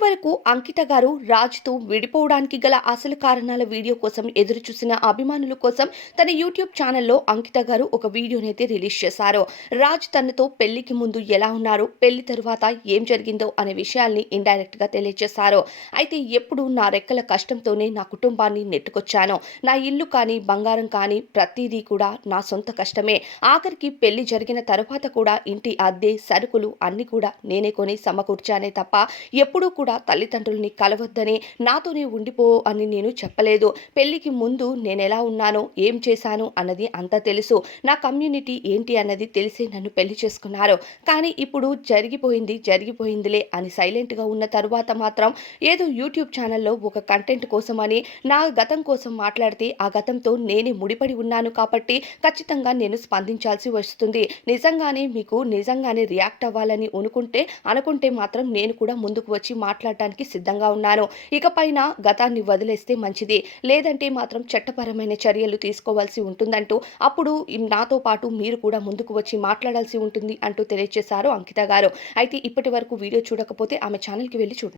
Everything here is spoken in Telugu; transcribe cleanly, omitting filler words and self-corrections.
ఇప్పటివరకు అంకిత గారు రాజ్‌తో విడిపోవడానికి గల అసలు కారణాల వీడియో కోసం ఎదురుచూసిన అభిమానుల కోసం తన యూట్యూబ్ ఛానెల్‌లో అంకిత గారు ఒక వీడియోనైతే రిలీజ్ చేశారు. రాజ్ తనతో పెళ్లికి ముందు ఎలా ఉన్నారు, పెళ్లి తరువాత ఏం జరిగిందో అనే విషయాల్ని ఇండైరెక్ట్‌గా తెలియజేశారు. అయితే ఎప్పుడు నా రెక్కల కష్టంతోనే నా కుటుంబాన్ని నెట్టుకొచ్చాను. నా ఇల్లు కానీ, బంగారం కానీ ప్రతీదీ కూడా నా సొంత కష్టమే. ఆఖరికి పెళ్లి జరిగిన తరువాత కూడా ఇంటి అద్దె, సరుకులు అన్నీ కూడా నేనే కొని సమకూర్చానే తప్ప ఎప్పుడూ కూడా తల్లిదండ్రుల్ని కలవద్దని, నాతోనే ఉండిపో అని నేను చెప్పలేదు. పెళ్లికి ముందు నేనెలా ఉన్నానో, ఏం చేశాను అన్నది అంతా తెలుసు. నా కమ్యూనిటీ ఏంటి అన్నది తెలిసే నన్ను పెళ్లి చేసుకున్నారు. కానీ ఇప్పుడు జరిగిపోయిందిలే అని సైలెంట్‌గా ఉన్న తరువాత మాత్రం ఏదో యూట్యూబ్ ఛానెల్‌లో ఒక కంటెంట్ కోసమని నా గతం కోసం మాట్లాడితే ఆ గతంతో నేనే ముడిపడి ఉన్నాను కాబట్టి ఖచ్చితంగా నేను స్పందించాల్సి వస్తుంది. నిజంగానే రియాక్ట్ అవ్వాలని అనుకుంటే మాత్రం నేను కూడా ముందుకు వచ్చి మాట్లాడటానికి సిద్ధంగా ఉన్నాను. ఇకపైన గతాన్ని వదిలేస్తే మంచిది. లేదంటే మాత్రం చట్టపరమైన చర్యలు తీసుకోవాల్సి ఉంటుందంటూ అప్పుడు నాతో పాటు మీరు కూడా ముందుకు వచ్చి మాట్లాడాల్సి ఉంటుంది అంటూ తెలియజేశారు అంకిత గారు. అయితే ఇప్పటివరకు వీడియో చూడకపోతే ఆమె ఛానెల్‌కి వెళ్లి చూడండి.